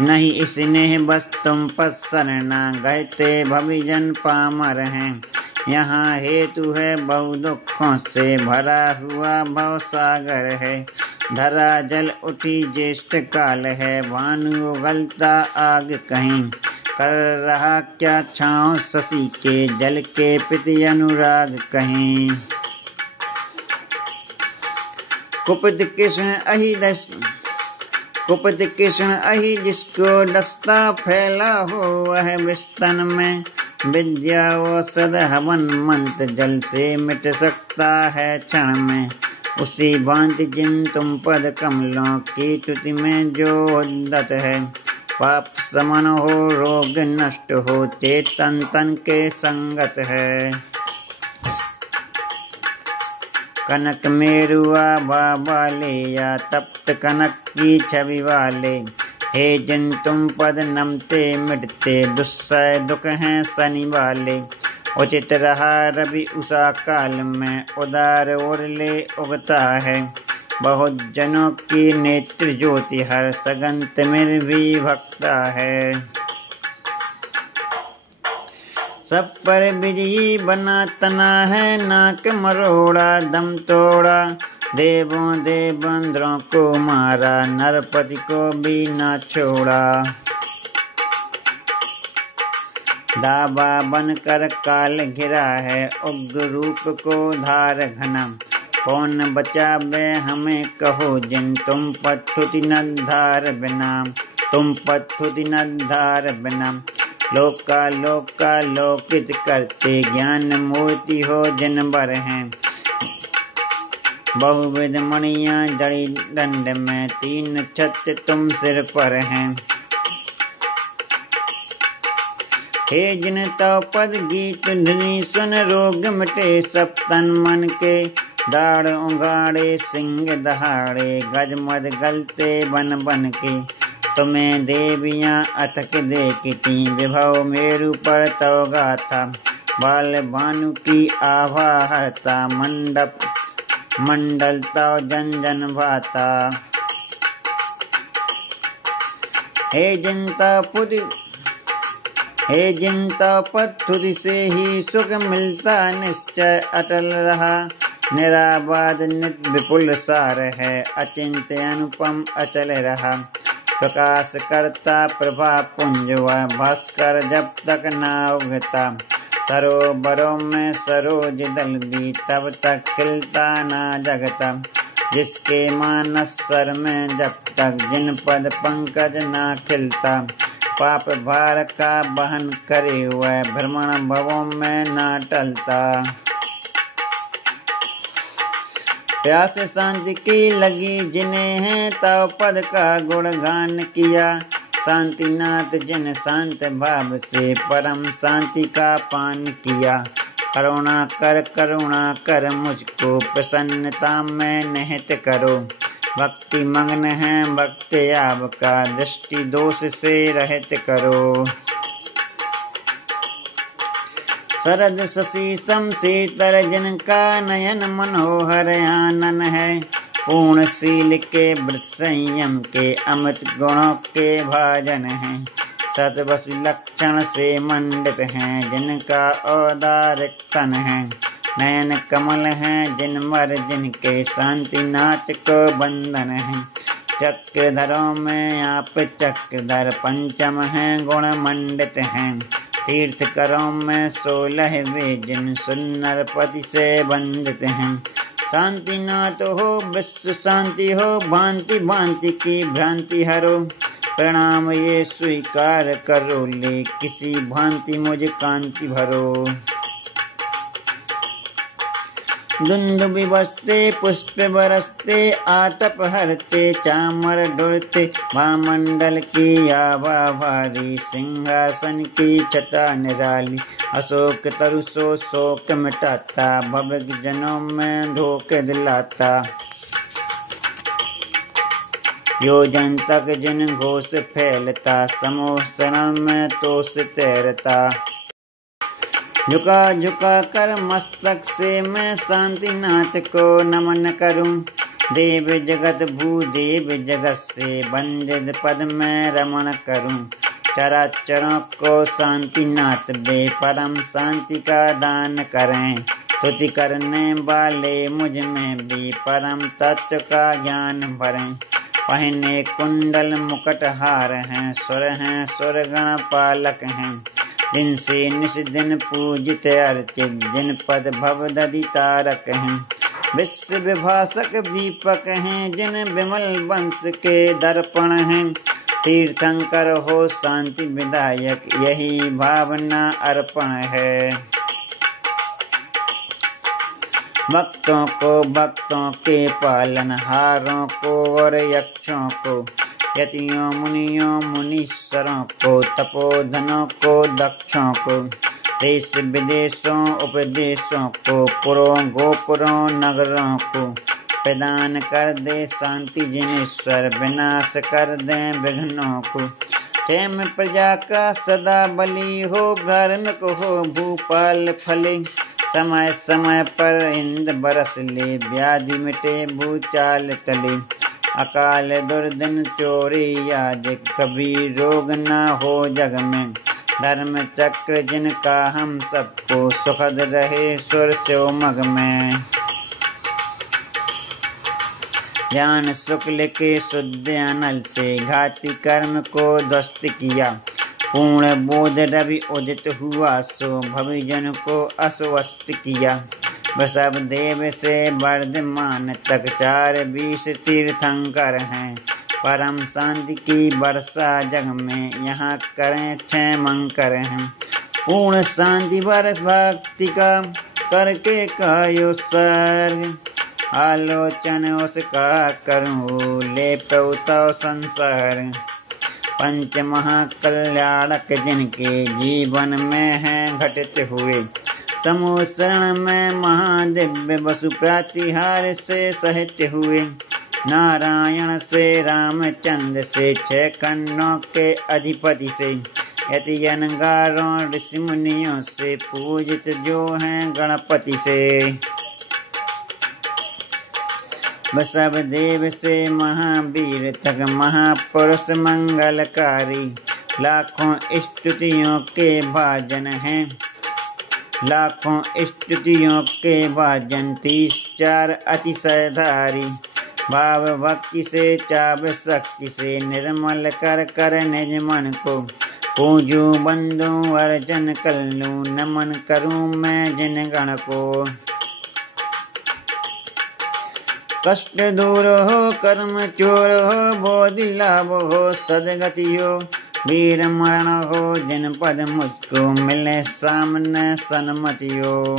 नहीं स्नेह बस तुम पर शरणा, कहते भविजन पामर हैं। यहाँ हेतु है बहु दुखों से भरा हुआ भव सागर है। धरा जल उठी ज्येष्ठ काल है, भानु उगलता आग कहीं। कर रहा क्या छाँव शशि के, जल के प्रति अनुराग कहीं। कुपित कृष्ण अहि जिसको दस्ता फैला हो, वह विस्तन में विद्या औषध हवन मंत्र जल से मिट सकता है क्षण में। उसी भांति जिन तुम पद कमलों की तुति में जो उद्दत है, पाप समन हो रोग नष्ट हो चेतन तन के संगत है। कनक मेरुआ वाले या तप्त कनक की छवि वाले, हे जिन तुम पद नमते मिटते दुस्सह दुख हैं शनि वाले। उचित रहा रवि उषा काल में, उदार ओरले उगता है। बहुत जनों की नेत्र ज्योति हर सगंत में भी भक्ता है। सब पर विजयी बना तना है, नाक मरोड़ा दम तोड़ा। देवों देवेंद्रों को मारा, नरपति को भी न छोड़ा। दावा बनकर काल घिरा है, उग्र रूप को धार घना। कौन बचावे हमें कहो, जिन तुम पथुति न धार बिना। तुम पथुति न धार बिना। लोका लोका लोकित करते, ज्ञान मूर्ति हो जिन बर हैं। बहुविध मणियाँ जड़ी दंड में, तीन छत्र तुम सिर पर हैं। हे जिन तव पद गीत धुनि सुन, रोग मिटे सब तन मन के। दाढ़ उगाड़े सिंह दहाड़े, गजमद गलते बन बन के। तुम्हें देवियाँ अथक देखती, विभव मेरु पर तव गाथा। बाल भानु की आभा हरता, मंडल तव जन जन भाता। हे जिन तव पथुति से ही सुख मिलता, निश्चय अटल रहा। निराबाद नित विपुल सार है, अचिंत्य अनुपम अचल रहा। प्रकाश करता प्रभा पुंज वह, भास्कर जब तक ना उगता। सरोवरों में सरोज दल भी, तब तक खिलता ना जगता। जिसके मानस सर में जब तक, जिन पद पंकज ना खिलता। पाप भार का वहन करे वह, भ्रमण भवों में ना टलता। प्यास शांति की लगी जिन्हें है, तव पद का गुणगान किया। शांतिनाथ जिन शांत भाव से, परम शांति का पान किया। करुणा कर मुझको, प्रसन्नता में निहित करो। भक्ति मग्न है भक्त आपका, दृष्टि दोष से रहित करो। शरद शशि सम शीतल, जिनका नयन मनोहर आनन है। पूर्णशील के व्रत संयम के, अमृत गुणों के भाजन हैं। सतवसु लक्षण से मंडित हैं, जिनका औदारिक तन है। नयन कमल हैं जिन मर, जिनके शांति नाथ को बंधन है। चक्रधरों में आप चक्रधर, पंचम हैं गुण मंडित हैं। तीर्थकरों में 16 वे, जिन सुनरपति से बंधित हैं। शांति नाथ हो विश्व शांति हो, भांति भांति की भ्रांति हरो। प्रणाम ये स्वीकार करो, ले किसी भांति मुझ कांति भरो। दुंदुभि बसते पुष्प बरसते, आतप हरते चामर डुलते। भामंडल की आभा भारी, सिंहासन की छटा निराली। अशोक तरुसो शोक मिटाता, भवग जनों में धोखे दिलाता। योजन तक जिन घोष फैलता, समूह शरण में तोष तैरता। झुका झुका कर मस्तक से मैं, शांतिनाथ को नमन करूं। देव जगत भूदेव जगत से वंदित पद में रमण करूं। चराचरों को शांति नाथ वे परम शांति का दान करें। स्तुति करने वाले मुझ में भी परम तत्व का ज्ञान भरें। पहने कुंडल मुकुट हार हैं, सुर गण पालक हैं। दिन से निश दिन पूजित अर्चित, जिन पद भव दधि तारक हैं। विश्व विभाषक दीपक हैं, जिन विमल वंश के दर्पण हैं। तीर्थंकर हो शांति विदायक, यही भावना अर्पण है। भक्तों को भक्तों के पालनहारों को और यक्षों को, यतियों मुनियों मुनीश्वरों को, तपोधनों को दक्षों को, देश विदेशों उपदेशों को, पुरों गोपुरों नगरों को प्रदान कर दे शांति जिनेश्वर, विनाश कर दे विघ्नों को। क्षेम प्रजा का सदा बली हो, धार्मिक हो भूपाल फले। समय समय पर इंद्र बरस ले, व्याधि मिटे भूचाल तले। अकाल दुर्दिन चोरी आज, कभी रोग न हो जग में। धर्म चक्र जिनका हम सबको, सुखद रहे सुर सोमग में। ज्ञान शुक्ल के शुद्ध अनल से, घाती कर्म को ध्वस्त किया। पूर्ण बोध रवि उदित हुआ, सो भविजन को अस्वस्थ किया। वृषभ देव से वर्धमान तक 420 तीर्थंकर हैं। परम शांति की वर्षा जग में, यहाँ करें क्षेमंकर हैं। पूर्ण शांति वर्ष भक्ति का करके कायो सर्ग, आलोचन उसका करूँ ले पौता संसार। पंच महाकल्याणक जिनके जीवन में हैं घटित हुए, समूह शरण में महादिव्य वसु प्रातिहार से सहित हुए। नारायण से रामचंद्र से, 6 खंडों के अधिपति से, यति जनगारों ऋषि मुनियों से, पूजित जो हैं गणपति से। वृषभ देव से महावीर तक महापुरुष मंगलकारी। लाखों स्तुतियों के भाजन हैं, लाखों स्तुतियों के भाजन। 34 अतिशयधारी, भाव भक्ति से चाव शक्ति से, निर्मल कर कर निज मन को। पूजू बंदू अर्चन कर लूं, नमन करूं मैं जिन गण को। कष्ट दूर हो कर्म चोर हो, बोधि लाभ हो सदगति हो। वीर मरण हो जिन पद मुझको, मिले सामने सन्मति हो।